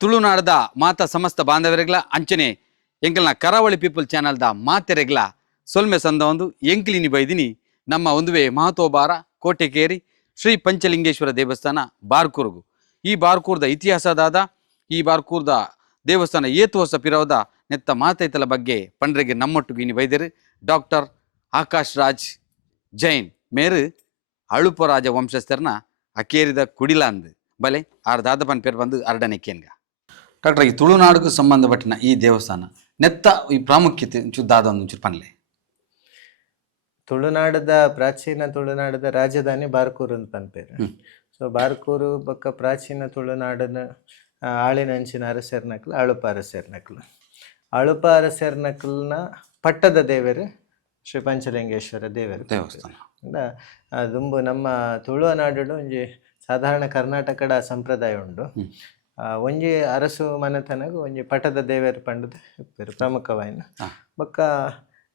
ತುಳುನಾಡದ ಮಾತ ಸಮಸ್ತ ಬಾಂಧವರಿಗಳ ಅಂಚನೆ ಎಂಕಲ್ನ ಕರಾವಳಿ ಪೀಪಲ್ ಚಾನಲ್ದ ಮಾತೆರೆಗ್ಲ ಸೊಲ್ಮೆ ಸಂದ ಒಂದು ಎಂಕ್ಲಿನಿ ಬೈದಿನಿ ನಮ್ಮ ಒಂದುವೆ ಮಹತೋಬಾರ ಕೋಟೆಕೇರಿ ಶ್ರೀ ಪಂಚಲಿಂಗೇಶ್ವರ ದೇವಸ್ಥಾನ ಬಾರ್ಕೂರ್ಗು ಈ ಬಾರ್ಕೂರ್ದ ಇತಿಹಾಸದಾದ ಈ ಬಾರ್ಕೂರ್ದ ದೇವಸ್ಥಾನ ಏತು ವರ್ಷ ಪಿರವದ ನೆತ್ತ ಮಾತೈತಲ ಬಗ್ಗೆ ಪಂಡ್ರೆಗೆ ನಮ್ಮೊಟ್ಟಿಗೆ ಇನಿ ಬೈದರು ಡಾಕ್ಟರ್ ಆಕಾಶ್ ರಾಜ್ ಜೈನ್ ಮೇರು ಅಳುಪರಾಜ ವಂಶಸ್ಥರನ ಅಕೇರಿದ ಕುಡಿಲಾಂದು ಬಲೆ ಆರ್ ದಾದಪನ್ ಪೇರು ಬಂದು ಅರ್ಡನೆಕ್ಕೇನ್ಗ ಡಾಕ್ಟರ್ ಈ ತುಳುನಾಡಿಗೂ ಸಂಬಂಧಪಟ್ಟಿನ ಈ ದೇವಸ್ಥಾನ ನೆತ್ತ ಈ ಪ್ರಾಮುಖ್ಯತೆ ದಾದ ಒಂದು ಪನ್ಲೆ ತುಳುನಾಡದ ಪ್ರಾಚೀನ ತುಳುನಾಡದ ರಾಜಧಾನಿ ಬಾರ್ಕೂರು ಅಂತ ಪನ್ಪೇರು. ಸೊ ಬಾರ್ಕೂರು ಬೊಕ್ಕ ಪ್ರಾಚೀನ ತುಳುನಾಡನ ಆಳಿನಂಚಿನ ಅರಸೇರ್ನಕ್ಲು ಅಳುಪ ಅರಸೇರ್ನಕ್ಲು. ಅಳುಪ ಅರಸೇರ್ನಕ್ಲನ ಪಟ್ಟದ ದೇವರು ಶ್ರೀ ಪಂಚಲಿಂಗೇಶ್ವರ ದೇವರು ದೇವಸ್ಥಾನ. ದುಂಬು ನಮ್ಮ ತುಳುನಾಡು ಒಂಜಿ ಸಾಧಾರಣ ಕರ್ನಾಟಕದ ಸಂಪ್ರದಾಯ ಉಂಡು. ಒಂಜಿ ಅರಸು ಮನೆತನಗ ಒಂಜಿ ಪಟ್ಟದ ದೇವರು ಪಂಡದು ಇಪ್ಪೇರು ಪ್ರಮುಖವಾಯಿನ ಬೊಕ್ಕ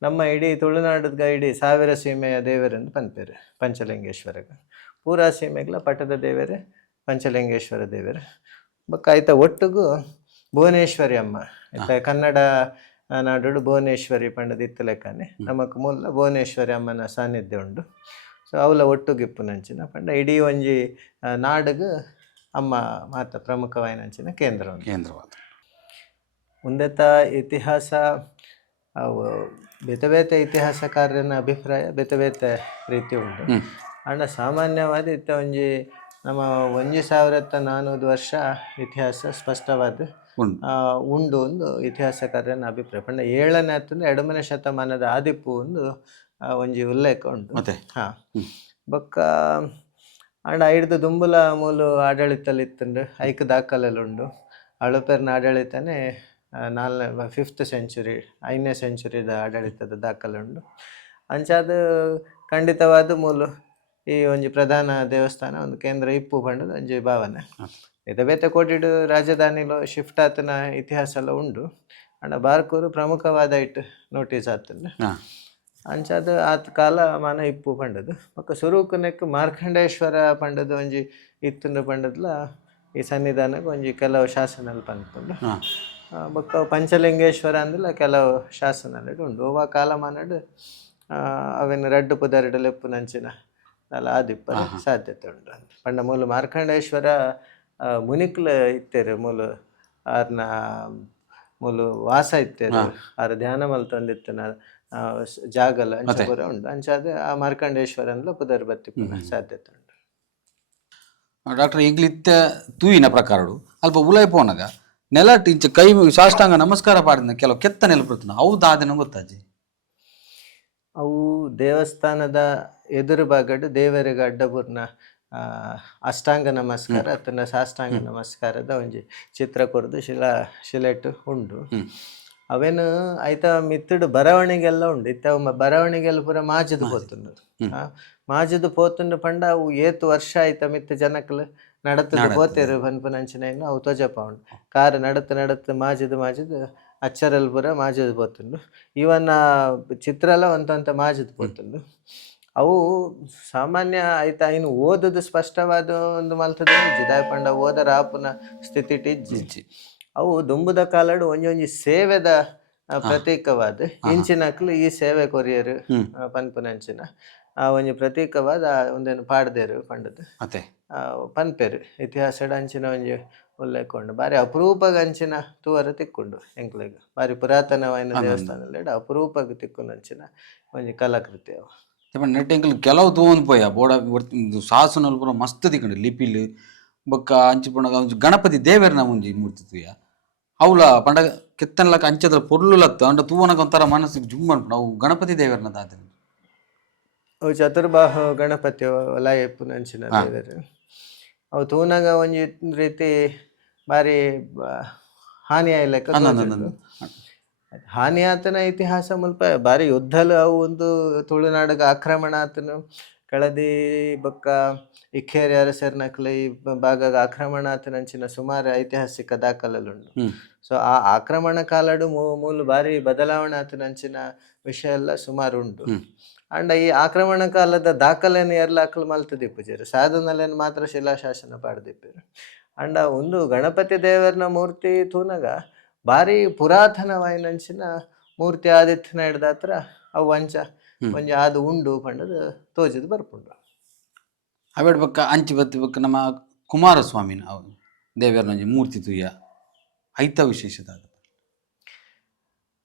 ನಮ್ಮ ಇಡೀ ತುಳುನಾಡದ ಇಡೀ ಸಾವಿರ ಸೀಮೆಯ ದೇವರೆಂದು ಪನ್ಪೇರು ಪಂಚಲಿಂಗೇಶ್ವರಗ. ಪೂರಾ ಸೀಮೆಗ್ಲ ಪಟ್ಟದ ದೇವರೇ ಪಂಚಲಿಂಗೇಶ್ವರ ದೇವರು. ಬೊಕ್ಕ ಆಯ್ತ ಒಟ್ಟಿಗೂ ಭುವನೇಶ್ವರಿ ಅಮ್ಮ ಆಯ್ತ ಕನ್ನಡ ನಾಡು ಭುವನೇಶ್ವರಿ ಪಂಡದ ಇತ್ತ ಲೆಕ್ಕನೆ ನಮಕ್ ಮೂಲ ಭುವನೇಶ್ವರಿ ಅಮ್ಮನ ಸಾನ್ನಿಧ್ಯ ಉಂಡು. ಸೊ ಅವಲ ಒಟ್ಟುಗಿಪ್ಪು ನಂಚಿನ ಪಂಡ ಇಡೀ ಒಂಜಿ ನಾಡಿಗೆ ಅಮ್ಮ ಮಾತ ಪ್ರಮುಖವಾಯಿನಂಚಿನ ಕೇಂದ್ರವಾದ ಮುಂದೆತ ಇತಿಹಾಸ ಅವು ಬೇತೆ ಬೇತೆ ಇತಿಹಾಸಕಾರನ ಅಭಿಪ್ರಾಯ ಬೇತೆ ಬೇತೆ ರೀತಿ ಉಂಟು. ಅಂಡ ಸಾಮಾನ್ಯವಾದ ಇತ್ತ ಒಂಜಿ ನಮ್ಮ 1400 ವರ್ಷ ಇತಿಹಾಸ ಸ್ಪಷ್ಟವಾದ ಉಂಡು ಒಂದು ಇತಿಹಾಸಕಾರನ ಅಭಿಪ್ರಾಯ. ಪಂಡ 7ನೇ ಹತ್ತಂದ್ರೆ 2ನೇ ಶತಮಾನದ ಆದಿಪ್ಪು ಒಂದು ಒಂಜಿ ಉಲ್ಲೇಖ ಉಂಟು. ಬೊಕ್ಕ ಅಂಡ ಐಡ್ದು ದುಂಬುಲ ಮೂಲು ಆಡಳಿತಲಿತ್ತಂಡು ಐಕ್ ದಾಖಲೆಲುಂಡು. ಅಳುಪೆರ್ನ ಆಡಳಿತನೇ 5th ಸೆಂಚುರಿ 5ನೇ ಸೆಂಚುರಿದ ಆಡಳಿತದ ದಾಖಲೆ ಉಂಡು. ಅಂಚಾದ ಖಂಡಿತವಾದ ಮೂಲು ಈ ಒಂಜಿ ಪ್ರಧಾನ ದೇವಸ್ಥಾನ ಒಂದು ಕೇಂದ್ರ ಇಪ್ಪು ಪಂಡದ ಒಂಜಿ ಭಾವನೆ. ಬೇತೆ ಬೇತೆ ಕೋಟಿಡು ರಾಜಧಾನಿಲು ಶಿಫ್ಟ್ ಆತನ ಇತಿಹಾಸ ಎಲ್ಲ ಉಂಡು. ಅಂಡ ಬಾರ್ಕೂರು ಪ್ರಮುಖವಾದ ಇಟ್ಟು ನೋಟಿಸ್ ಆತಂಡು. ಅಂಚಾದ ಆತ ಕಾಲ ಮಾನ ಇಪ್ಪು ಪಂಡದು. ಬೊಕ್ಕ ಸುರೂಕುನೆಕ್ ಮಾರ್ಕಂಡೇಶ್ವರ ಪಂಡದ ಒಂಜಿ ಇತ್ತುಂಡು ಪಂಡದ್ಲ ಈ ಸನ್ನಿಧಾನಕ್ಕೆ ಒಂಜಿ ಕೆಲವು ಶಾಸನలు ಪನ್ಪುಂಡು. ಬೊಕ್ಕ ಪಂಚಲಿಂಗೇಶ್ವರ ಅಂದಲ ಕೆಲವು ಶಾಸನಗಳು ಉಂಡು. ಓವ ಕಾಲ ಮಾನಡು ಅವೇನು ರಡ್ಡು ಪುದರ್ಡು ಲೆಪ್ಪು ನಂಚಿನ ಅಲ್ಲ ಆದಿಪ್ಪರ ಸಾಧ್ಯತೆ ಉಂಡು ಅಂತ ಪಂಡ ಮೂಲು ಮಾರ್ಕಂಡೇಶ್ವರ ಮುನಿಕ್ಲ ಇತ್ತೇರು ಮೂಲು ಆರ್ನ ಮೂಲು ವಾಸ ಇತ್ತೇರು ಆರು ಧ್ಯಾನ ಮಲ್ತೊಂದಿತ್ತನ ಜಾಗಲ ಅಂಚ ಪೂರ ಉಂಡು. ಅಂಚಾದ ಆ ಮಾರ್ಕಂಡೇಶ್ವರ ಅಂದ್ಲ ಪುದರ್ ಬತ್ತಿಪ್ಪನ ಸಾಧ್ಯತೆ ಉಂಡು. ಡಾಕ್ಟರ್ ಈಗ್ಲಿತ್ತ ತೂಯಿನ ಪ್ರಕಾರಡು ಅಲ್ಪ ಉಲಾಯ್ ಪೋನಾಗ ನೆಲಟ್ ಇಂಚ ಕೈ ಸಾಷ್ಟಾಂಗ ನಮಸ್ಕಾರ ಪಾಡಿನ ಕೆಲವು ಕೆತ್ತ ನೆಲಪಡ್ತಾನ ಅವು ದಾದಿನ ಗೊತ್ತಾಜಿ. ಅವು ದೇವಸ್ಥಾನದ ಎದುರು ಭಾಗಡ್ ದೇವರಿಗೆ ಅಡ್ಡಪೂರ್ಣ ಅಷ್ಟಾಂಗ ನಮಸ್ಕಾರ ಅತನ ಸಾಷ್ಟಾಂಗ ನಮಸ್ಕಾರದ ಒಂಜಿ ಚಿತ್ರ ಕೊರ್ದು ಶಿಲೆಟ್ ಉಂಡು. ಅವೇನು ಐತ ಮಿತ್ತುಡು ಬರವಣಿಗೆಲ್ಲ ಉಂಡು. ಇತ್ತ ಬರವಣಿಗೆಲ್ಲ ಪೂರ ಮಾಜದು ಪೋತುಂಡು. ಮಾಜದು ಪೋತುಂಡು ಪಂಡ ಅವು ಏತು ವರ್ಷ ಆಯ್ತ ಮಿತ್ತ ಜನಕ್ಲು ನಡತದು ಪೋತೇರು ಪನ್ಪುನಂಚಿನ ಅವು ತೋಜಪ ಉಂಡು. ಕಾರು ನಡತು ಮಾಜದು ಅಚ್ಚರಲ್ ಪೂರ ಮಾಜದು ಪೋತುಂಡು. ಇವನ್ನ ಚಿತ್ರಲ ಒಂತ ಮಾಜದು ಪೋತುಂಡು. ಅವು ಸಾಮಾನ್ಯ ಆಯ್ತಾ ಇನ್ನು ಓದದು ಸ್ಪಷ್ಟವಾದ ಒಂದು ಮಲ್ತದ ಜಿದಾಯ್ ಪಂಡ ಓದರ ಆಪುನ ಸ್ಥಿತಿ ಇಜ್ಜಿ. ಅವು ದುಂಬುದ ಕಾಲಡು ಒಂಜೊಂಜಿ ಸೇವೆದ ಪ್ರತೀಕವಾದ ಇಂಚಿನಕ್ಲು ಈ ಸೇವೆ ಕೊರಿಯರು ಪನ್ಪುನಂಚಿನ ಒಂಜಿ ಪ್ರತೀಕವಾದ ಒಂದೇನು ಪಾಡ್ದೇರು ಪಂಡದು ಪನ್ಪೇರು ಇತಿಹಾಸಡ ಅಂಚಿನ ಒಂಜಿ ಉಲ್ಲೇಖ ಉಂಡು. ಬಾರಿ ಅಪರೂಪಗ ಅಂಚಿನ ತೂವರ ತಿಕ್ಕೊಂಡು ಎಂಕ್ಲೆಗ್ ಬಾರಿ ಪುರಾತನವಾದ ದೇವಸ್ಥಾನ ಅಪರೂಪಗ ತಿಕ್ಕೊಂಡಂಚಿನ ಒಂಜಿ ಕಲಾಕೃತಿ ಅವು ನೆಟ್ ಎಂಕಲ್ ಕೆಲವು ತೂವೊಂದು ಪೋಯ ಬೋಡ ಸಾಸುನಲ್ ಪೂರ ಮಸ್ತ್ ತಿಕ್ಕಂಡು ಲಿಪಿಲ್ ಬೊಕ್ಕ ಅಂಚಿ ಪುಂಡಗ ಒಂಜಿ ಗಣಪತಿ ದೇವೆರ್ನ ಒಂಜಿ ಮೂರ್ತಿ ತೂಯ ಅವಲ ಪಂಡ ಕೆತ್ತನ್ಲಕ ಅಂಚದ ಪೊರ್ಲುಲತ್ತು ಅಂಡ ತೂವನಗ ಒಂಥರ ಮನಸ್ಸಿಗೆ ಜುಮ್ ಅನ್ಪುಂಡು ಅವು ಗಣಪತಿ ದೇವೆರ್ನ ದಾದ ಅವು ಚತುರ್ಬಾಹು ಗಣಪತಿ ಲಯಪ್ಪು ನಂಚಿನ ದೇವರು. ಅವು ತೂನಾಗ ಒಂಜಿ ರೀತಿ ಬಾರಿ ಹಾನಿ ಆಯ್ಲೆಕ್ಕ ಹಾನಿ ಆತನ ಇತಿಹಾಸ ಮುಲ್ಪ ಬಾರಿ ಯುದ್ಧಲು ಅವು ಒಂದು ತುಳುನಾಡಗ ಆಕ್ರಮಣ ಆತನು ಕಳದಿ ಬೊಕ್ಕ ಇಕ್ಕೇರಿ ಅರಸರ್ನಕ್ಲ ಈ ಭಾಗಗ ಆಕ್ರಮಣ ಆತನಂಚಿನ ಸುಮಾರು ಐತಿಹಾಸಿಕ ದಾಖಲೆಲುಂಡು. ಸೊ ಆ ಆಕ್ರಮಣ ಕಾಲಡು ಮೂಲು ಬಾರಿ ಬದಲಾವಣೆ ಆತನಂಚಿನ ವಿಷಯ ಎಲ್ಲ ಸುಮಾರು ಉಂಟು. ಅಂಡ ಈ ಆಕ್ರಮಣ ಕಾಲದ ದಾಖಲೆಯನ್ನು ಎರ್ಲಾಕಲು ಮಲ್ತದಿಪ್ಪುಜೆರು ಸಾಧನಲೆಯನ್ನು ಮಾತ್ರ ಶಿಲಾಶಾಸನ ಪಾಡ್ದಿಪ್ಪೇರು. ಅಂಡ ಒಂದು ಗಣಪತಿ ದೇವರನ ಮೂರ್ತಿ ತೂನಗ ಭಾರಿ ಪುರಾತನವಾಯಿನಂಚಿನ ಮೂರ್ತಿ ಆದಿತ್ಯನ ಹಿಡ್ದ ಹತ್ರ ಅವು ಅಂಚ ಒಂಜಿ ಆದು ಉಂಡು ಪಂಡದು ತೋಜದು ಬರ್ಪುಂಡು. ಅವೇಡ್ ಬಕ್ಕ ಅಂಚಿ ಬತ್ತಿ ಬಕ್ಕ ನಮ್ಮ ಕುಮಾರಸ್ವಾಮಿನ ದೇವರನ ಒಂಜಿ ಮೂರ್ತಿ ತುಯ್ಯ ಐತ ವಿಶೇಷತೆ ಅದು.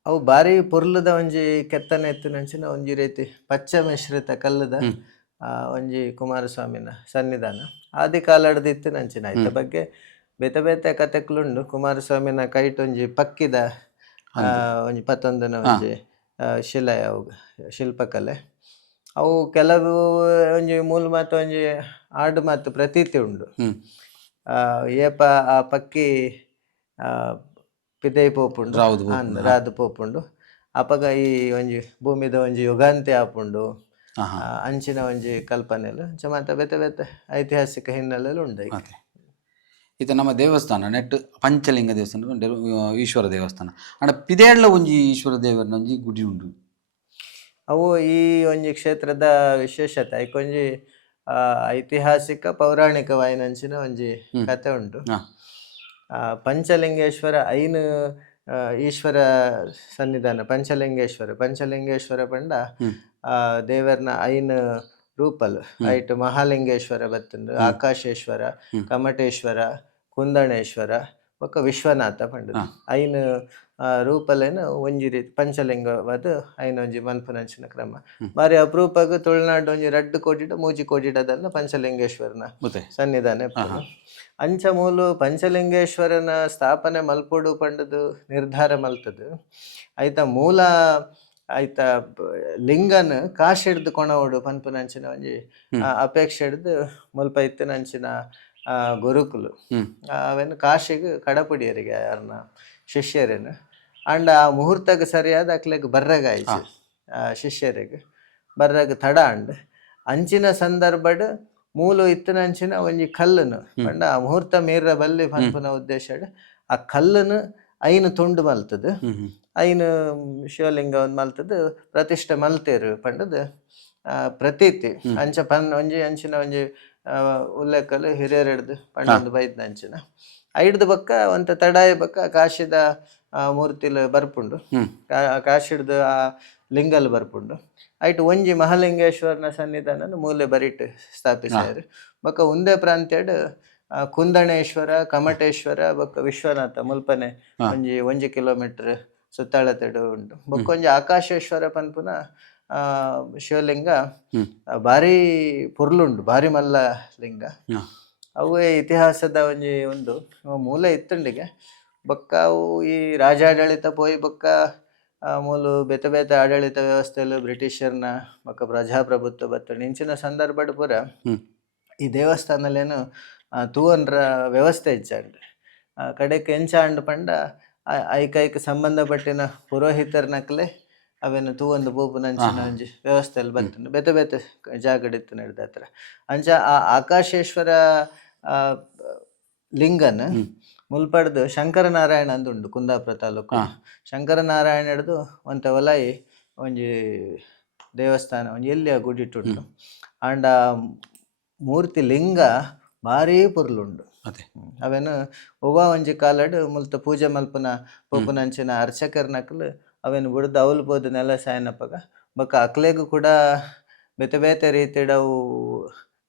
ಅವು ಭಾರಿ ಪೊರ್ಲುದ ಒಂಜಿ ಕೆತ್ತನೆ ಎತ್ತಿನಂಚಿನ ಒಂಜಿ ರೀತಿ ಪಚ್ಚ ಮಿಶ್ರಿತ ಕಲ್ಲುದ ಒಂಜಿ ಕುಮಾರಸ್ವಾಮಿನ ಸನ್ನಿಧಾನ ಆದಿ ಕಾಲಡ್ದು ಇತ್ತಿನಂಚಿನ ಐತ ಬಗ್ಗೆ ಬೇತೆ ಬೇತೆ ಕತೆಕ್ಲುಂಡು. ಕುಮಾರಸ್ವಾಮಿನ ಕೈಟ್ ಒಂಜಿ ಪಕ್ಕಿದ ಒಂಜಿ ಪತ್ತೊಂದನ ಒಂಜಿ ಶಿಲೆ ಅವು ಶಿಲ್ಪಕಲೆ ಅವು ಕೆಲವು ಒಂಜಿ ಮೂಲ ಮಾತು ಒಂಜಿ ಆಡು ಮಾತು ಪ್ರತೀತಿ ಉಂಡು. ಏಪ ಆ ಪಕ್ಕಿ ಪಿದೈ ಪೋಪುಂಡು ರಾದು ಪೋಪುಂಡು ಅಪಗ ಈ ಒಂಜಿ ಭೂಮಿದ ಒಂಜಿ ಯುಗಾಂತಿ ಆಪುಂಡು ಅಂಚಿನ ಒಂಜಿ ಕಲ್ಪನೆಲು ಮಾತ ಬೇತೆ ಬೇತೆ ಐತಿಹಾಸಿಕ ಹಿನ್ನೆಲೆಲು ಉಂಡು. ಈತ ನಮ್ಮ ದೇವಸ್ಥಾನ ನೆಟ್ ಪಂಚಲಿಂಗ ದೇವಸ್ಥಾನ ಈಶ್ವರ ದೇವಸ್ಥಾನ ಅಂಡ ಪಿದೇಳ್ಳ ಒಂಜಿ ಈಶ್ವರ ದೇವರನ ಒಂಜಿ ಗುಡಿ ಉಂಡು. ಅವು ಈ ಒಂಜಿ ಕ್ಷೇತ್ರದ ವಿಶೇಷತೆ ಐಕೊಂಜಿ ಐತಿಹಾಸಿಕ ಪೌರಾಣಿಕವಾಯಿನಂಚಿನ ಒಂಜಿ ಕತೆ ಉಂಟು. ಪಂಚಲಿಂಗೇಶ್ವರ ಐನು ಈಶ್ವರ ಸನ್ನಿಧಾನ ಪಂಚಲಿಂಗೇಶ್ವರ ಪಂಡ ದೇವರ್ನ ಐನು ರೂಪಲ್ ಐಟ್ ಮಹಾಲಿಂಗೇಶ್ವರ ಬತ್ತುಂಡು, ಆಕಾಶೇಶ್ವರ, ಕಮಟೇಶ್ವರ, ಕುಂದಣೇಶ್ವರ ಬೊಕ್ಕ ವಿಶ್ವನಾಥ ಪಂಡ ಐನು ರೂಪಲೇನು ಒಂಜಿ ರೀತಿ ಪಂಚಲಿಂಗವಾದ ಐನು ಒಂಜಿ ಮನ್ಪುನಂಚಿನ ಕ್ರಮ ಬಾರಿ ಅಪರೂಪಗ್ ತುಳುನಾಡು ಒಂಜಿ ರಡ್ಡು ಕೋಟಿಡ ಮೂಜಿ ಕೋಟಿಡದನ್ನ ಪಂಚಲಿಂಗೇಶ್ವರನ ಸನ್ನಿಧಾನ. ಅಂಚ ಮೂಲು ಪಂಚಲಿಂಗೇಶ್ವರನ ಸ್ಥಾಪನೆ ಮಲ್ಪೊಡು ಪಂಡದು ನಿರ್ಧಾರ ಮಲ್ತದು ಐತ ಮೂಲ ಐತ ಲಿಂಗನ್ ಕಾಶ್ ಹಿಡ್ದು ಕೊಣವಡು ಪನ್ಪುನಂಚಿನ ಒಂಜಿ ಅಪೇಕ್ಷೆ ಹಿಡ್ದು ಮುಲ್ಪ ಇತ್ತಿನಂಚಿನ ಗುರುಕುಲು ಅವೇನು ಕಾಶಿಗೆ ಕಡಪುಡಿಯರಿಗೆ ಯಾರನ್ನ ಶಿಷ್ಯರೇನು ಅಂಡ್ ಆ ಮುಹೂರ್ತಕ್ಕೆ ಸರಿಯಾದ ಅಕ್ಲೆಗ್ ಬರ್ರಗ ಆಯ್ತು ಶಿಷ್ಯರಿಗೆ ಬರ್ರಗ ತಡ ಅಂಡ್ ಅಂಚಿನ ಸಂದರ್ಭಡ್ ಮೂಲು ಇತ್ತಿನಂಚಿನ ಒಂಜಿ ಕಲ್ಲುನು ಪಂಡ ಆ ಮುಹೂರ್ತ ಮೀರ ಬಲ್ಲಿ ಪನ್ಪುನ ಉದ್ದೇಶ ಆ ಕಲ್ಲುನು ಐನು ತುಂಡು ಮಲ್ತದು ಐನು ಶಿವಲಿಂಗ ಒಂದು ಮಲ್ತದು ಪ್ರತಿಷ್ಠೆ ಮಲ್ತೇರು ಪಂಡದು ಪ್ರತೀತಿ ಅಂಚ ಒಂಜಿ ಅಂಚಿನ ಒಂಜಿ ಉಲ್ಲೇಖಲು ಹಿರಿಯರ್ ಹಿಡ್ದು ಪಂಡೊಂದು ಬೈದ್ನ ಅಂಚಿನ ಐಡ್ದು ಬಕ್ಕ ಒಂತ ತಡಾಯ ಬಕ್ಕ ಕಾಶಿದ ಮೂರ್ತಿಲು ಬರ್ಪುಂಡು ಕಾಶಿ ಹಿಡ್ದು ಆ ಲಿಂಗಲ್ ಬರ್ಪುಂಡು ಐಟ್ ಒಂಜಿ ಮಹಾಲಿಂಗೇಶ್ವರನ ಸನ್ನಿಧಾನ ಮೂಲೆ ಬರಿಟ್ ಸ್ಥಾಪಿಸ್ಯಾರು ಬೊಕ್ಕ ಉಂದೇ ಪ್ರಾಂತ್ಯಡ್ ಕುಂದಣೇಶ್ವರ, ಕಮಟೇಶ್ವರ ಬೊಕ್ಕ ವಿಶ್ವನಾಥ ಮುಲ್ಪನೆ ಒಂಜಿ ಕಿಲೋಮೀಟರ್ ಸುತ್ತಳತೆಡು ಉಂಟು. ಬೊಕ್ಕೊಂಜಿ ಆಕಾಶೇಶ್ವರ ಪನ್ಪುನ ಶಿವಲಿಂಗ ಭಾರಿ ಪುರ್ಲುಂಡು ಭಾರಿ ಮಲ್ಲ ಲಿಂಗ ಅವೇ ಇತಿಹಾಸದ ಒಂಜಿ ಒಂದು ಮೂಲ ಇತ್ತುಂಡಿಗೆ ಬೊಕ್ಕ ಅವು ಈ ರಾಜಾಡಳಿತ ಪೋಯಿ ಬೊಕ್ಕ ಮೂಲು ಬೇತೆ ಬೇತೆ ಆಡಳಿತ ವ್ಯವಸ್ಥೆಲು ಬ್ರಿಟಿಷರ್ನ ಬೊಕ್ಕ ಪ್ರಜಾಪ್ರಭುತ್ವ ಬತ್ತುಂಡು ಇಂಚಿನ ಸಂದರ್ಭಡ್ ಪೂರ ಈ ದೇವಸ್ಥಾನಲೇನು ತೂವನ್ರ ವ್ಯವಸ್ಥೆ ಇಜ್ಜಾಂಡ್ ಕಡೆಕ್ ಎಂಚ ಅಂಡ್ ಪಂಡ ಐಕೈಕ್ ಸಂಬಂಧಪಟ್ಟಿನ ಪುರೋಹಿತರ್ನಕ್ಲೆ ಅವೇನು ತೂವೊಂದು ಪೋಪುನಂಚಿನ ಒಂಜಿ ವ್ಯವಸ್ಥೆಯಲ್ಲಿ ಬತ್ತುಂಡು ಬೇತೆ ಬೇತೆ ಜಾಗಡಿತ್ತು ನಡೆದ ಹತ್ರ ಅಂಚ ಆ ಆಕಾಶೇಶ್ವರ ಲಿಂಗನ್ ಮುಲ್ಪಡ್ದು ಶಂಕರನಾರಾಯಣ ಅಂದ್ ಉಂಡು ಕುಂದಾಪುರ ತಾಲೂಕು. ಶಂಕರನಾರಾಯಣ ಹಿಡ್ದು ಒಂತ ಒಲಾಯಿ ಒಂಜಿ ದೇವಸ್ಥಾನ ಒಂಜಿ ಎಲ್ಲಿ ಗುಡಿಟ್ಟುಂಡು ಅಂಡ ಮೂರ್ತಿ ಲಿಂಗ ಭಾರಿ ಪುರ್ಲುಂಡು. ಅವೇನು ಒವ್ವ ಒಂಜಿ ಕಾಲಡ್ ಮುಲ್ತ ಪೂಜೆ ಮಲ್ಪುನ ಪೋಪುನಂಚಿನ ಅರ್ಚಕರ್ನಕ್ಲು ಅವೇನು ಬುಡ್ದು ಅವಲು ಬೋದು ನೆಲ ಸಾಯನಪ್ಪಗ ಬೊಕ್ಕ ಅಕ್ಲೆಗ್ ಕೂಡ ಬೇತೆ ಬೇತೆ ರೀತಿಡ್ ಅವು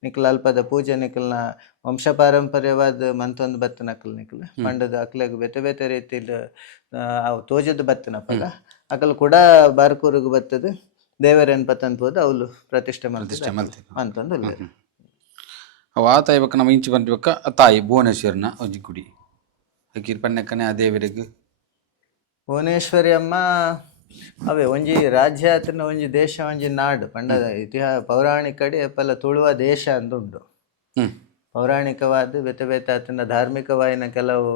ನಿಕ್ಲ ಅಲ್ಪದ ಪೂಜೆ ನಿಕ್ಲ್ನ ವಂಶ ಪಾರಂಪರ್ಯವಾದ ಮಂತೊಂದು ಬತ್ತನಕ್ಲು ನಿಕ್ಲು ಪಂಡದ ಅಕ್ಲೆಗ್ ಬೇತೆ ಬೇತೆ ರೀತಿಡ್ ಅವು ತೋಜದು ಬತ್ತನಪ್ಪಗ ಅಕಲ್ ಕೂಡ ಬಾರ್ಕೂರಿಗೆ ಬತ್ತದು ದೇವರೇನು ಪತ್ತನ್ಪೋದು ಅವಳು ಪ್ರತಿಷ್ಠೆ ಅಂತಂದು ಅವ ಆ ತಾಯಿ ಬಕ್ಕ ನಮ್ಮ ಇಂಚು ಬಂದ ಬಕ್ಕ ತಾಯಿ ಭುವನೇಶ್ವರನ ಒಂಜಿ ಗುಡಿ ಅಕ್ಕಿರ್ ಪನ್ನಕ್ಕನೆ ಆ ದೇವರಿಗೆ ಭುವನೇಶ್ವರಿ ಅಮ್ಮ ಅವೇ ಒಂಜಿ ರಾಜ್ಯ ಆತನ ಒಂಜಿ ದೇಶ ಒಂಜಿ ನಾಡು ಪಂಡದ ಪೌರಾಣಿಕಡಿ ಎಪ್ಪಲ ತುಳುವ ದೇಶ ಅಂದುಂಡು. ಪೌರಾಣಿಕವಾದ ಬೇತೆ ಬೇತೆ ಆತನ ಧಾರ್ಮಿಕವಾಯಿನ ಕೆಲವು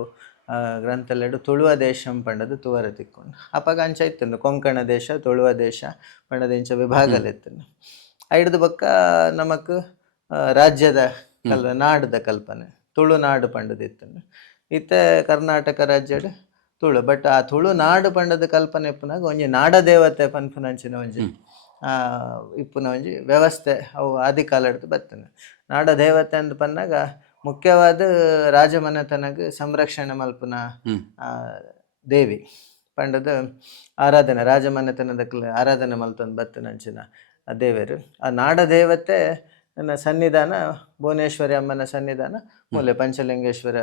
ಗ್ರಂಥಲೆಡು ತುಳುವ ದೇಶಂ ಪಂಡದು ತುವರ ತಿಕ್ಕೊಂಡು ಅಪಗ ಅಂಚ ಇತ್ತನು ಕೊಂಕಣ ದೇಶ ತುಳುವ ದೇಶ ಪಂಡದ ಇಂಚ ವಿಭಾಗಲೆತ್ತನು ಐಡ್ದು ಬಕ್ಕ ನಮಕ್ ರಾಜ್ಯದ ನಾಡದ ಕಲ್ಪನೆ ತುಳುನಾಡು ಪಂಡದಿತ್ತನು ಇತ್ತೆ ಕರ್ನಾಟಕ ರಾಜ್ಯಡ್ ತುಳು ಬಟ್ ಆ ತುಳುನಾಡು ಪಂಡದ ಕಲ್ಪನೆ ಇಪ್ಪುನಾಗ ಒಂಜಿ ನಾಡ ದೇವತೆ ಪನ್ಪುನಂಚಿನ ಒಂಜಿ ಇಪ್ಪುನ ಒಂಜಿ ವ್ಯವಸ್ಥೆ ಅವು ಆದಿ ಕಾಲಡ್ದು ಬರ್ತನೆ. ನಾಡ ದೇವತೆ ಅಂದ್ ಪನ್ನಾಗ ಮುಖ್ಯವಾದ ರಾಜಮನೆತನಗ ಸಂರಕ್ಷಣೆ ಮಲ್ಪುನ ಆ, ದೇವಿ ಪಂಡದ ಆರಾಧನೆ ರಾಜಮನೆತನದಕ್ಲ ಆರಾಧನೆ ಮಲ್ತೊಂದು ಬತ್ತನಂಚಿನ ಆ ದೇವರು ಆ ನಾಡ ದೇವತೆ ನನ್ನ ಸನ್ನಿಧಾನ ಭುವನೇಶ್ವರಿ ಅಮ್ಮನ ಸನ್ನಿಧಾನ ಮೂಲೆ ಪಂಚಲಿಂಗೇಶ್ವರ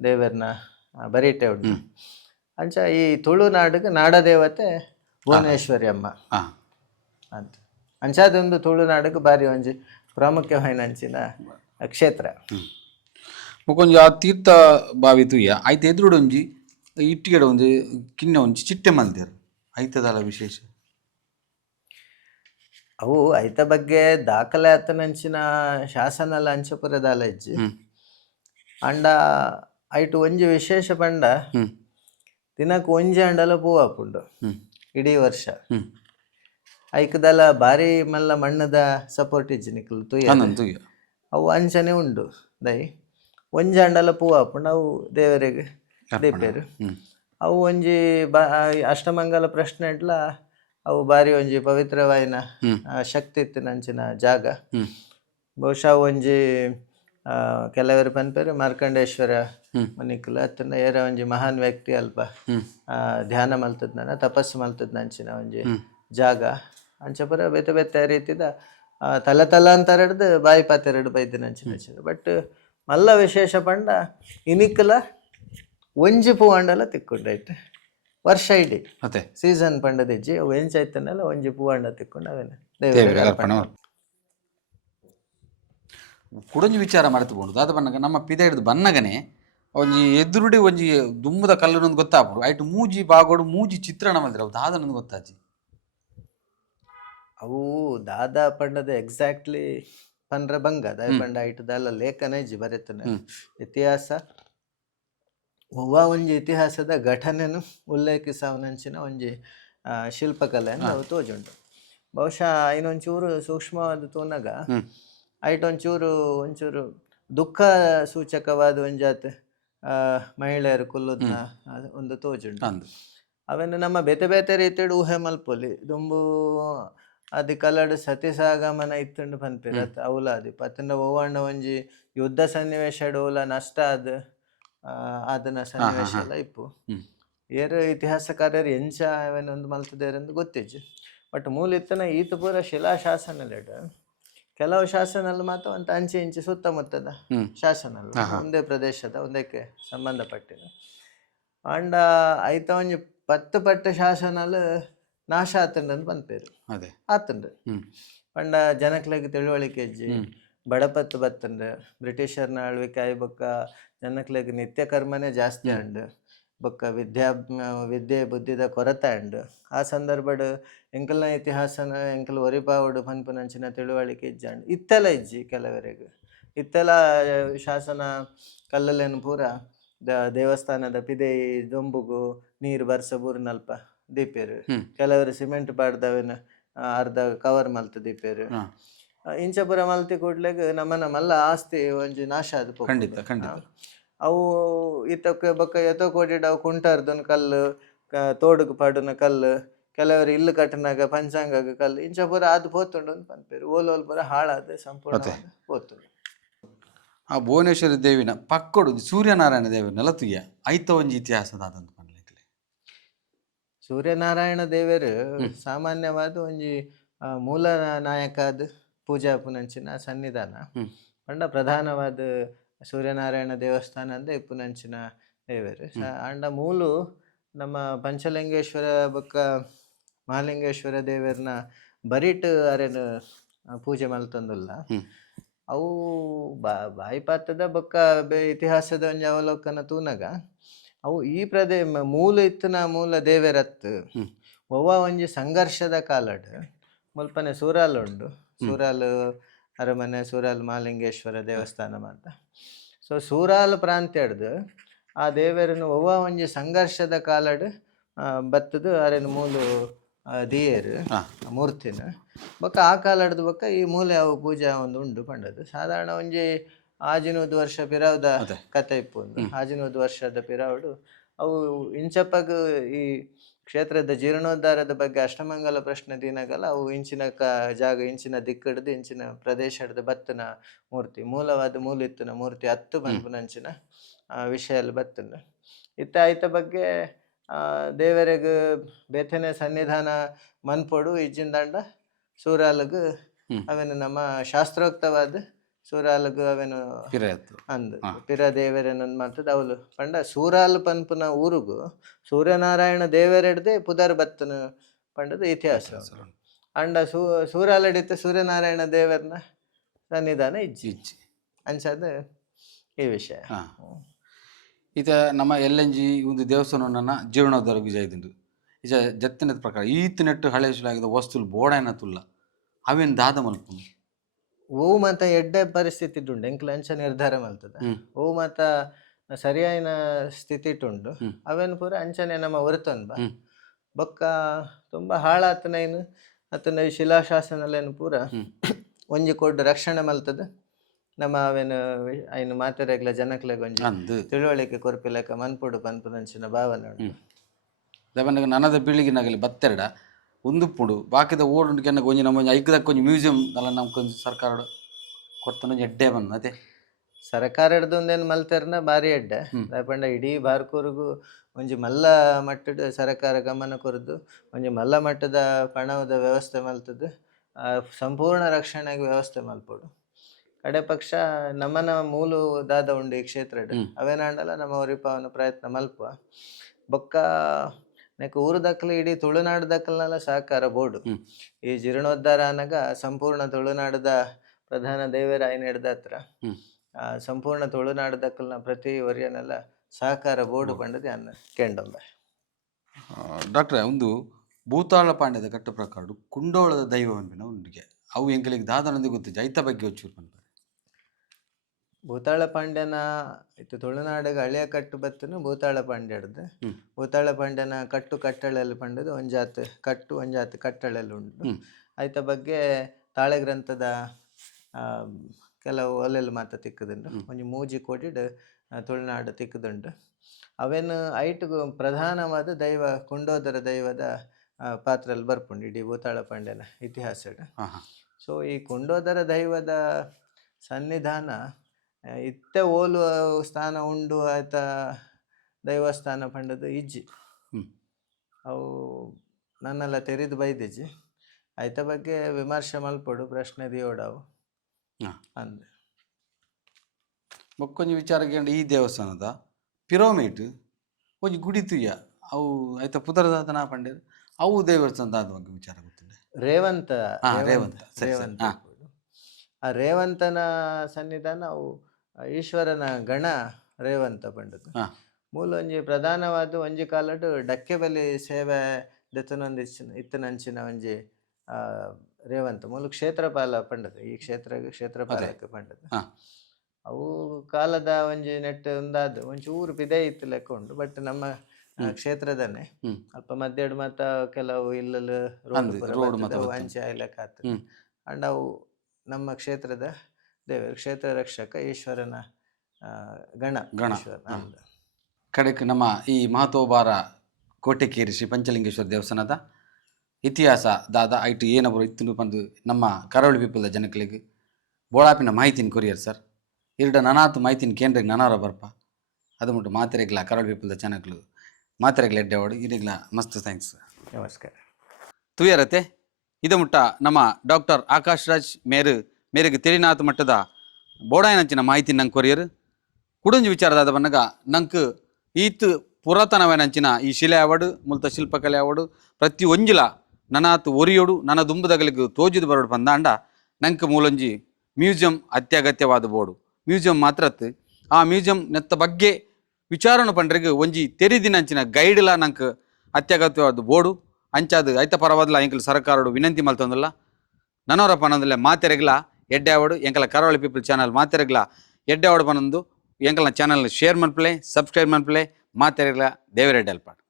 ದೇವರನ್ನ ಬರೀಟೆ ಉಂಟು. ಅಂಚ ಈ ತುಳುನಾಡಿಗೆ ನಾಡ ದೇವತೆ ಭುವನೇಶ್ವರಿ ಅಮ್ಮ ಅಂತ ಅಂಚಾದೊಂದು ತುಳುನಾಡಿಗೆ ಬಾರಿ ಒಂಜಿ ಪ್ರಾಮುಖ್ಯమైన ಅಂಚಿನ ಕ್ಷೇತ್ರ. ಮುಕೊಂಜಿ ಆ ತೀರ್ಥ ಬಾವಿ ತುಯ್ಯ ಆಯ್ತು ಎದುರುಡು ಒಂಜಿ ಇಟ್ಟಿಗೆಡ ಒಂಜಿ ಕಿನ್ನ ಒಂಜಿ ಚಿಟ್ಟೆ ಮಲ್ದೇರು ಐತದಲ್ಲ ವಿಶೇಷ ಅವು ಐತ ಬಗ್ಗೆ ದಾಖಲೆ ಆತನಂಚಿನ ಶಾಸನಲ ಅಂಚಪುರದಾಲ ಇಜ್ಜಿ ಅಂಡ ಐಟು ಒಂಜಿ ವಿಶೇಷ ಪಂಡ ದಿನಕ್ಕೆ ಒಂಜಿ ಅಂಡಲ ಪೂವು ಆಪುಂಡು ಇಡೀ ವರ್ಷ. ಐಕದಲ ಬಾರಿ ಮಲ್ಲ ಮಣ್ಣದ ಸಪೋರ್ಟ್ ಇಜ್ಜಿ ನಿಕ್ಲು ತುಯ್ಯ ಅವು ಅಂಚನೆ ಉಂಡು ದೈ ಒಂಜಿ ಅಂಡಲ ಪೂವು ಆಪುಂಡು ಅವು ದೇವರಿಗೆ ದೀಪೇರು. ಅವು ಒಂಜಿ ಅಷ್ಟಮಂಗಲ ಪ್ರಶ್ನೆ ಇಟ್ಲ ಅವು ಬಾರಿ ಒಂಜಿ ಪವಿತ್ರವಾಯಿನ ಶಕ್ತಿ ಇತ್ತಿನಂಚಿನ ಜಾಗ. ಬಹುಶಃ ಒಂಜಿ ಕೆಲವರು ಪನ್ಪೇರು ಮಾರ್ಕಂಡೇಶ್ವರ ಮನಿಕ್ಲ ಅತ್ತನ ಏರ ಒಂಜಿ ಮಹಾನ್ ವ್ಯಕ್ತಿ ಅಲ್ಪ ಧ್ಯಾನ ಮಲ್ತದ್ನ ತಪಸ್ಸು ಮಲ್ತದ್ನಂಚಿನ ಒಂಜಿ ಜಾಗ. ಅಂಚಪುರ ಬೇತೆ ಬೇತೆ ರೀತಿದ ತಲಾಂತರ ಹಿಡ್ದು ಬಾಯಿ ಪಾತೆರಡು ಬೈದಿನಂಚಿನ ಬಟ್ ಮಲ್ಲ ವಿಶೇಷ ಪಂಡ ಇನಿಕ್ಲ ಒಂಜಿ ಪೂವಂಡಲ ತಿಕ್ಕೊಂಡೈತೆ ವರ್ಷ ಇಡೀ ಮತ್ತೆ ಸೀಸನ್ ಪಂಡದಿಜ್ಜಿ ಅವು ಎಂಚೈತನೆಲ್ಲ ಒಂಜಿ ಪೂವಂಡ ತಿಕ್ಕೊಂಡು ಅವೇನೆ ಕುಡಂಜಿ ವಿಚಾರ ಮರೆತು ಬೋದು ದಾದ ಬನ್ನಗ ನಮ್ಮ ಪಿದ ಹಿಡಿದು ಬನ್ನಗನೆ ಒಂಜಿ ಎದುರುಡಿ ಒಂಜಿ ದುಮ್ಮದ ಕಲ್ಲುನೊಂದು ಗೊತ್ತಾಪುಡು ಐಟು ಮೂಜಿ ಬಾಗೋಡು ಮೂಜಿ ಚಿತ್ರಣ ಮಲ್ದಿರ ಅವು ದಾದನೊಂದು ಗೊತ್ತಾಜಿ ಅವು ದಾದ ಪಂಡದ ಎಕ್ಸಾಕ್ಟ್ಲಿ ಪಂಡ್ರ ಬಂಗ ದಾಯ ಪಂಡ ಐಟದಲ್ಲ ಲೇಖನ ಇಜ್ಜಿ ಬರೆತನೆ ಇತಿಹಾಸ ಒವ್ವ ಒಂಜಿ ಇತಿಹಾಸದ ಘಟನೆನು ಉಲ್ಲೇಖಿಸವನಂಚಿನ ಒಂಜಿ ಶಿಲ್ಪಕಲೆಯನ್ನು ಅವು ತೋಜುಂಡು. ಬಹುಶಃ ಇನ್ನೊಂಚೂರು ಸೂಕ್ಷ್ಮವಾದ ತೂನಗ ಒಂಚೂರು ದುಃಖ ಸೂಚಕವಾದ ಒಂಜಾತ್ ಮಹಿಳೆಯರು ಕೊಲ್ಲುದ್ನ ಒಂದು ತೋಜುಂಡು. ಅವೇನು ನಮ್ಮ ಬೇತೆ ಬೇತೆ ರೀತಿಡ್ ಊಹೆ ಮಲ್ಪೊಲಿ ದುಂಬು ಅದು ಕಲಡ್ ಸತಿಸಾಗಮನ ಇತ್ತುಂಡು ಪನ್ಪೇರ ಅವಲ ಅದು ಪತ್ತಂಡ ಓವಣ್ಣ ಒಂಜಿ ಯುದ್ಧ ಸನ್ನಿವೇಶ ಓಲ ನಷ್ಟ ಅದನ್ನ ಸನ್ನಿವೇಶ ಎಲ್ಲ ಇಪ್ಪು ಏರು ಇತಿಹಾಸಕಾರರು ಎಂಚ ಅವೇನೊಂದು ಮಲ್ತದೇರೆಂದು ಗೊತ್ತಿಜ್ಜು. ಬಟ್ ಮೂಲ ಇತ್ತನ ಈತ ಪೂರ ಶಿಲಾಶಾಸನಲೆಡ್ ಕೆಲವು ಶಾಸನಲ್ ಮಾತ್ರ ಒಂದು ಅಂಚೆ ಇಂಚೆ ಸುತ್ತಮುತ್ತದ ಶಾಸನಲ್ ಒಂದೇ ಪ್ರದೇಶದ ಒಂದಕ್ಕೆ ಸಂಬಂಧಪಟ್ಟಿದ ಅಂಡ ಐತ ಒಂಜಿ 10 ಪಟ್ಟ ಶಾಸನಲ್ ನಾಶ ಆತಂಡು ಪನ್ಪೇರು ಆತಂಡು ಪಂಡ ಜನಕ್ಲೆಗ್ ತಿಳುವಳಿಕೆ ಇಜ್ಜಿ ಬಡಪತ್ತು ಬತ್ತಂಡು ಬ್ರಿಟಿಷರ್ನ ಆಳ್ವಿಕೆ ಆಯ್ ಬೊಕ್ಕ ಜನಕ್ಲೆಗ್ ನಿತ್ಯ ಕರ್ಮನೇ ಜಾಸ್ತಿ ಅಂಡು ಬೊಕ್ಕ ವಿದ್ಯೆ ಬುದ್ಧಿದ ಕೊರತೆ ಅಂಡು ಆ ಸಂದರ್ಭಡ್ ಎಂಕಲ್ನ ಇತಿಹಾಸನ ಎಂಕಲ್ ಒರಿಪಾವುಡು ಪನ್ಪುನಂಚಿನ ತಿಳುವಳಿಕೆ ಇಜ್ಜಂಡು ಇತ್ತೆಲ್ಲ ಇಜ್ಜಿ ಕೆಲವರೆಗೆ ಇತ್ತೆಲ್ಲ ಶಾಸನ ಕಲ್ಲಲೇನು ಪೂರ ದೇವಸ್ಥಾನದ ಪಿದೆ ದೊಂಬುಗು ನೀರು ಬರ್ಸ ಬೂರ್ನಲ್ಪ ದೀಪೇರು ಕೆಲವರು ಸಿಮೆಂಟ್ ಪಾಡ್ದವೇನು ಅರ್ಧ ಕವರ್ ಮಲ್ತು ದೀಪೇರು ಇಂಚ ಪೂರ ಮಲ್ತಿ ಕೂಡ್ಲೆಗ್ ನಮ್ಮನ ಮಲ್ಲ ಆಸ್ತಿ ಒಂಜಿ ನಾಶ ಆದ್ ಅವು ಇತ್ತಕ್ಕೆ ಬೊಕ್ಕ ಎತ್ತೋ ಕೋಟಿಡ್ ಅವು ಕುಂಟಾರ್ದನ್ ಕಲ್ಲು ತೋಡುಗು ಪಾಡುನ ಕಲ್ಲು ಕೆಲವರು ಇಲ್ಲು ಕಟ್ಟನಾಗ ಪಂಚಾಂಗಗ ಕಲ್ಲು ಇಂಚ ಪೂರ ಅದು ಪೋತುಂಡು ಪನ್ಪೇರು ಓಲ್ ಪೂರ ಹಾಳಾದ ಸಂಪೂರ್ಣ ಪೋತುಂಡು. ಆ ಭುವನೇಶ್ವರಿ ದೇವಿನ ಪಕ್ಕಡು ಸೂರ್ಯನಾರಾಯಣ ದೇವಿ ನೆಲತುಯ್ಯ ಐತ ಒಂಜಿ ಇತಿಹಾಸದ ಅದಂತ ಪನ್ಲಿಕ್ಕೆ ಸೂರ್ಯನಾರಾಯಣ ದೇವರು ಸಾಮಾನ್ಯವಾದ ಒಂಜಿ ಮೂಲ ನಾಯಕದ ಪೂಜಾ ಪುನಂಚಿನ ಸನ್ನಿಧಾನ ಪಂಡ ಪ್ರಧಾನವಾದ ಸೂರ್ಯನಾರಾಯಣ ದೇವಸ್ಥಾನ ಅಂದ ಇಪ್ಪುನಂಚಿನ ದೇವರು ಅಂಡ ಮೂಲು ನಮ್ಮ ಪಂಚಲಿಂಗೇಶ್ವರ ಬೊಕ್ಕ ಮಹಾಲಿಂಗೇಶ್ವರ ದೇವರನ್ನ ಬರಿಟ್ ಅರೇನು ಪೂಜೆ ಮಲ್ತಂದುಲ್ಲ ಅವು ಬಾಯಿ ಪಾತ್ರದ ಬೊಕ್ಕ ಇತಿಹಾಸದ ಒಂಜಿ ಅವಲೋಕನ ತೂನಗ ಅವು ಈ ಮೂಲ ಇತ್ತನ ಮೂಲ ದೇವೆರತ್ತು ಒವ್ವ ಒಂಜಿ ಸಂಘರ್ಷದ ಕಾಲಡ್ ಮುಲ್ಪನೆ ಸೂರಾಲ್ ಉಂಡು ಸೂರಾಲ್ ಅರಮನೆ ಸೂರಾಲ್ ಮಹಾಲಿಂಗೇಶ್ವರ ದೇವಸ್ಥಾನ ಅಂತ. ಸೊ ಸೂರಾಲ್ ಪ್ರಾಂತ್ಯಡ್ದು ಆ ದೇವರನ್ನು ಒವ್ವ ಒಂಜಿ ಸಂಘರ್ಷದ ಕಾಲಡ್ ಬತ್ತದು ಅರೇನು ಮೂಲು ದಿಯೇರು ಮೂರ್ತಿನ ಬೊಕ್ಕ ಆ ಕಾಲಡ್ದು ಬೊಕ್ಕ ಈ ಮೂಲೆ ಅವು ಪೂಜೆ ಒಂದು ಉಂಡು ಪಂಡದು ಸಾಧಾರಣ ಒಂಜಿ 15 ವರ್ಷ ಪಿರಾವ್ದ ಕತೆ ಇಪ್ಪುಂಡು 15 ವರ್ಷದ ಪಿರಾವುಡು ಅವು ಇಂಚಪ್ಪಾಗ ಈ ಕ್ಷೇತ್ರದ ಜೀರ್ಣೋದ್ಧಾರದ ಬಗ್ಗೆ ಅಷ್ಟಮಂಗಲ ಪ್ರಶ್ನೆ ದಿನಗಲ ಅವು ಇಂಚಿನ ಜಾಗ ಇಂಚಿನ ದಿಕ್ಕಡ್ದು ಇಂಚಿನ ಪ್ರದೇಶ ಹಿಡ್ದು ಬತ್ತನ ಮೂರ್ತಿ ಮೂಲವಾದ ಮೂಲಿತ್ತನ ಮೂರ್ತಿ ಹತ್ತು ಪನ್ಪುನಂಚಿನ ವಿಷಯ ಬತ್ತನ ಇತ್ತ ಐತ ಬಗ್ಗೆ ದೇವರಿಗೆ ಬೇತನೆ ಸನ್ನಿಧಾನ ಮನ್ಪೊಡು ಇಜ್ಜಿಂದಾಂಡ ಸೂರಾಲಗ್ ಅವೇನು ನಮ್ಮ ಶಾಸ್ತ್ರೋಕ್ತವಾದ ಸೂರಾಲಗ್ ಅವೇನು ಅಂದ್ ಪಿರ ದೇವರೇನೊಂದು ಮಾತದ ಅವಳು ಪಂಡ ಸೂರಾಲ್ ಪನ್ಪುನ ಊರುಗು ಸೂರ್ಯನಾರಾಯಣ ದೇವರೆಡ್ದೆ ಪುದರ್ ಬತ್ತನ ಪಂಡದ ಇತಿಹಾಸ ಅಂಡ ಸೂರಾಲಡಿತ ಸೂರ್ಯನಾರಾಯಣ ದೇವರನ ಸನ್ನಿಧಾನ ಇಜ್ಜಿ ಅಂಚದ ಈ ವಿಷಯ. ಈತ ನಮ್ಮ ಎಲ್ಲಂಜಿ ಒಂದು ದೇವಸ್ಥಾನ ಜೀರ್ಣೋದ್ಧಾರಕ್ಕೆ ಜೈದುಂಡು ಈಚ ಜತ್ತಿನದ ಪ್ರಕಾರ ಈತಿನಟ್ಟು ಹಳೆ ಆಗಿದ ವಸ್ತುಲು ಬೋಡಾಯನ ತುಲ್ಲ ಅವೇನು ದಾದ ಮಲ್ಪುಂಡು ಓ ಮಾತ ಎಡ್ಡೆ ಪರಿಸ್ಥಿತಿ ಇಟ್ಟುಂಡು ಎಂಕ್ಲ ಅಂಚ ನಿರ್ಧಾರ ಮಲ್ತದ ಓ ಮಾತ ಸರಿಯಾಯಿನ ಸ್ಥಿತಿ ಇಟ್ಟುಂಡು ಅವೇನು ಪೂರ ಅಂಚನೆ ನಮ್ಮ ಹೊರತನ್ಬ ಬೊಕ್ಕ ತುಂಬ ಹಾಳಾತನೇನು ಅತನ ಶಿಲಾಶಾಸನಲೇನು ಪೂರ ಒಂಜಿ ಕೊಡ್ಡು ರಕ್ಷಣೆ ಮಲ್ತದ ನಮ್ಮ ಅವೇನು ಐನು ಮಾತೆರೆಗ್ಲ ಜನಕ್ಲೆಗ್ ಒಂಜಿ ತಿಳುವಳಿಕೆ ಕೊರ್ಪಿಲಕ ಮನ್ಪುಡು ಪನ್ಪುನಂಚಿನ ಭಾವನೆ ಉಂಟು. ದವನಿಗೆ ನನದ ಬೀಳಿಗಿನಾಗಲಿ ಬತ್ತೆರಡ ಉಂದುಪ್ಪುಡು ಬಾಕಿದ ಓಡುಂಡು ಕೆನ್ನಗ ಒಂಜಿ ನಮ್ಮ ಐಕದಕ್ಕೆ ಒಂಜಿ ಮ್ಯೂಸಿಯಂ ಅಲ್ಲ ನಮ್ಕೊಂದು ಸರ್ಕಾರ ಕೊಡ್ತಾನೆ ಎಡ್ಡೆ ಬಂದು ಅದೇ ಸರ್ಕಾರ ಹಿಡ್ದೊಂದೇನು ಮಲ್ತೆರ್ನ ಭಾರಿ ಎಡ್ಡೆ ಪಂಡ ಇಡೀ ಬಾರ್ಕೂರಿಗೂ ಒಂಜಿ ಮಲ್ಲ ಮಟ್ಟದ ಸರ್ಕಾರ ಗಮನ ಕೊರದು ಒಂಜಿ ಮಲ್ಲ ಮಟ್ಟದ ಪಣದ ವ್ಯವಸ್ಥೆ ಮಲ್ತದ್ದು ಸಂಪೂರ್ಣ ರಕ್ಷಣೆಗೆ ವ್ಯವಸ್ಥೆ ಮಲ್ಪೊಡು. ಕಡೆ ಪಕ್ಷ ನಮ್ಮನ ಮೂಲು ದಾದ ಉಂಡು ಈ ಕ್ಷೇತ್ರ ಅವೇನಾಂಡಲ್ಲ ನಮ್ಮ ಒರಿಪಾವನ ಪ್ರಯತ್ನ ಮಲ್ಪುವ ಬೊಕ್ಕ ನೆಕ್ ಊರು ದಕ್ಕಲು ಇಡೀ ತುಳುನಾಡು ದಕ್ಕಲ್ನೆಲ್ಲ ಸಹಕಾರ ಬೋರ್ಡು ಈ ಜೀರ್ಣೋದ್ಧಾರ ಅನ್ನಗ ಸಂಪೂರ್ಣ ತುಳುನಾಡದ ಪ್ರಧಾನ ದೇವರ ಹಿಡ್ದ ಹತ್ರ ಸಂಪೂರ್ಣ ತುಳುನಾಡು ದಕ್ಕಲ್ನ ಪ್ರತಿ ವರ್ಯನೆಲ್ಲ ಸಹಕಾರ ಬೋರ್ಡು ಪಂಡದೆ ಅನ್ನ ಕೇಂಡೊಂಬ. ಡಾಕ್ಟ್ರೆ ಒಂದು ಭೂತಾಳ ಪಾಂಡ್ಯದ ಕಟ್ಟ ಪ್ರಕಾರ ಕುಂಡೋಳದ ದೈವ ಅನ್ಪಿನ ಉಂಡಿಗೆ ಅವು ಎಂಕಲಿಗೆ ದಾದನೊಂದಿಗೆ ಗೊತ್ತಿದ್ದ ಐತ ಬಗ್ಗೆ ಒಚ್ಚೂರು ಪನ್ಪರೆ ಭೂತಾಳ ಪಾಂಡ್ಯನ ಇತ್ತು ತುಳುನಾಡಿಗೆ ಹಳೆಯ ಕಟ್ಟು ಬತ್ತನು ಭೂತಾಳ ಪಾಂಡ್ಯಡ್ದು ಭೂತಾಳ ಪಾಂಡ್ಯನ ಕಟ್ಟು ಕಟ್ಟಳೆಯಲ್ಲಿ ಪಂಡದು ಒಂಜಾತ್ ಕಟ್ಟು ಒಂಜಾತ್ ಕಟ್ಟಳೆಯಲ್ಲಿ ಉಂಟು ಐತ ಬಗ್ಗೆ ತಾಳೆ ಗ್ರಂಥದ ಕೆಲವು ಒಲೆಯಲ್ಲಿ ಮಾತ ತಿಕ್ಕದುಂಡು ಒಂಜಿ ಮೂಜಿ ಕೊಡಿಡ್ ತುಳುನಾಡು ತಿಕ್ಕದುಂಡು ಅವೇನು ಐಟ್ಗೂ ಪ್ರಧಾನವಾದ ದೈವ ಕುಂಡೋದರ ದೈವದ ಪಾತ್ರಲ್ಲಿ ಬರ್ಪುಂಡು ಇಡೀ ಭೂತಾಳ ಪಾಂಡ್ಯನ ಇತಿಹಾಸ. ಸೊ ಈ ಕುಂಡೋದರ ದೈವದ ಸನ್ನಿಧಾನ ಇತ್ತೆ ಓಲುವ ಸ್ಥಾನ ಉಂಡು ಆಯ್ತ ದೈವಸ್ಥಾನ ಪಂಡದು ಇಜ್ಜಿ ಅವು ನನ್ನೆಲ್ಲ ತೆರೆದು ಬೈದಿಜ್ಜಿ ಆಯ್ತ ಬಗ್ಗೆ ವಿಮರ್ಶೆ ಮಲ್ಪೊಡು ಪ್ರಶ್ನೆ ದಿಯೋಡವು ಅಂದೆ ಬೊಕ್ಕೊಂಜಿ ವಿಚಾರಕ್ಕೆ ಈ ದೇವಸ್ಥಾನದ ಪಿರಮಿಡ್ ಒಂಜಿ ಗುಡಿ ತುಯ್ಯ ಅವು ಆಯ್ತ ಪುದರದಾತನ ಪಂಡೇರು ಅವು ದೇವಸ್ಥಾನದ ಬಗ್ಗೆ ವಿಚಾರ ಗೊತ್ತಿದೆ. ರೇವಂತ ರೇವಂತ ಆ ರೇವಂತನ ಸನ್ನಿಧಾನ ಅವು ಈಶ್ವರನ ಗಣ ರೇವಂತ ಪಂಡದು ಮೂಲ ಒಂಜಿ ಪ್ರಧಾನವಾದ ಒಂಜಿ ಕಾಲಡು ಡಕ್ಕೆ ಬಲಿ ಸೇವೆ ದೆತ್ತನೊಂದು ಇತ್ತನಂಚಿನ ಒಂಜಿ ರೇವಂತ ಮೂಲ ಕ್ಷೇತ್ರಪಾಲ ಪಂಡದು ಈ ಕ್ಷೇತ್ರಪಾಲಕ ಪಂಡದು ಅವು ಕಾಲದ ಒಂಜಿ ನೆಟ್ ಒಂದಾದ ಒಂಚೂರು ಪಿದೆ ಇತ್ತು ಲೆಕ್ಕ ಉಂಡು ಬಟ್ ನಮ್ಮ ಕ್ಷೇತ್ರದನ್ನೇ ಅಲ್ಪ ಮಧ್ಯಾಡ್ ಮಾತ ಕೆಲವು ಇಲ್ಲಲು ರೋಡ್ ಅಂಚೆ ಲೆಕ್ಕ ಆತ ಅಂಡ್ ಅವು ನಮ್ಮ ಕ್ಷೇತ್ರದ ದೇವರು ಕ್ಷೇತ್ರ ರಕ್ಷಕ ಈಶ್ವರನ ಗಣ ಕಡೆಕ್ ನಮ್ಮ ಈ ಮಹತೋಬಾರ ಕೋಟೆಕೇರಿ ಶ್ರೀ ಪಂಚಲಿಂಗೇಶ್ವರ ದೇವಸ್ಥಾನದ ಇತಿಹಾಸ ದಾದ ಐಟು ಏನವರು ಇತ್ತು ಬಂದು ನಮ್ಮ ಕರಾವಳಿ ಪೀಪಲ್ದ ಜನಗಳಿಗೆ ಬೋಳಾಪಿನ ಮಾಹಿತಿನ ಕೊರಿಯರ್ ಸರ್ ಇರಡ ನನಾತು ಮಾಹಿತಿನ ಕೇಂದ್ರಕ್ಕೆ ನನಾರ ಬರ್ಪ ಅದು ಮುಟ್ಟು ಮಾತೆರೆಗ್ಲ ಕರಾವಳಿ ಪೀಪಲ್ದ ಜನಗಳು ಮಾತೆರೆಗ್ಲ ಎಡ್ಡೆವಾಡು ಇರಿಗ್ಲ ಮಸ್ತ್ ಥ್ಯಾಂಕ್ಸ್ ನಮಸ್ಕಾರ ತುಯರತೆ ಇದು ಮುಟ್ಟ ನಮ್ಮ ಡಾಕ್ಟರ್ ಆಕಾಶ್ ರಾಜ್ ಮೇರೆಗೆ ತಿಳಿನಾಥ ಮಟ್ಟದ ಬೋಡಾಯನಂಚಿನ ಮಾಹಿತಿ ನಂಗೆ ಕೊರಿಯರು ಕುಡಂಜಿ ವಿಚಾರದಾದ ಬನ್ನಗ ನಂಗೆ ಈತ್ ಪುರಾತನವೇನಂಚಿನ ಈ ಶಿಲೆ ಆವಡು ಮುಲ್ತ ಶಿಲ್ಪಕಲೆ ಆವಡು ಪ್ರತಿ ಒಂಜಿಲ ನನಾತ್ ಒರಿಯೋಡು ನನ್ನ ದುಂಬದಗಳಿಗೆ ತೋಜಿದು ಬರೋಡು ಬಂದಾಂಡ ನಂಗೆ ಮೂಲೊಂಜಿ ಮ್ಯೂಸಿಯಂ ಅತ್ಯಗತ್ಯವಾದ ಬೋರ್ಡು ಮ್ಯೂಸಿಯಂ ಮಾತ್ರತ್ ಆ ಮ್ಯೂಸಿಯಂ ನೆತ್ತ ಬಗ್ಗೆ ವಿಚಾರಣೆ ಪಂಡ್ರಿಗೆ ಒಂಜಿ ತೆರಿದಿನಂಚಿನ ಗೈಡ್ಲ ನಂಗೆ ಅತ್ಯಗತ್ಯವಾದ ಬೋರ್ಡು ಅಂಚಾದು ಐತ ಪರವಾದಲ ಎಂಕಲ್ ಸರ್ಕಾರೋಡು ವಿನಂತಿ ಮಲ್ತೊಂದಲ್ಲ ನನವರ ಪನಂದಲ್ಲ ಮಾತೆರೆಗ್ಲ ಎಡ್ಡೆ ಆವಡು ಎಂಕಲ ಕರಾವಳಿ ಪೀಪಲ್ ಚಾನಲ್ ಮಾತೆರೆಗ್ಲ ಎಡ್ಡೆ ಆವಡು ಪನಂದು ಎಂಕಲ್ನ ಚಾನಲ್ ಶೇರ್ ಮನ್ಪಲೆ ಸಬ್ಸ್ಕ್ರೈಬ್ ಮನ್ಪಲೆ ಮಾತೆರೆಗ್ಲ ದೇವರೆಡ್ಡೆ ಅಲ್ಪಾಡು.